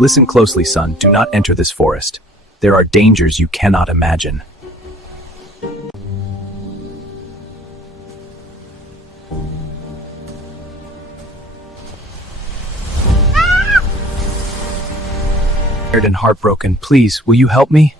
Listen closely, son. Do not enter this forest. There are dangers you cannot imagine. Scared and heartbroken, please, will you help me?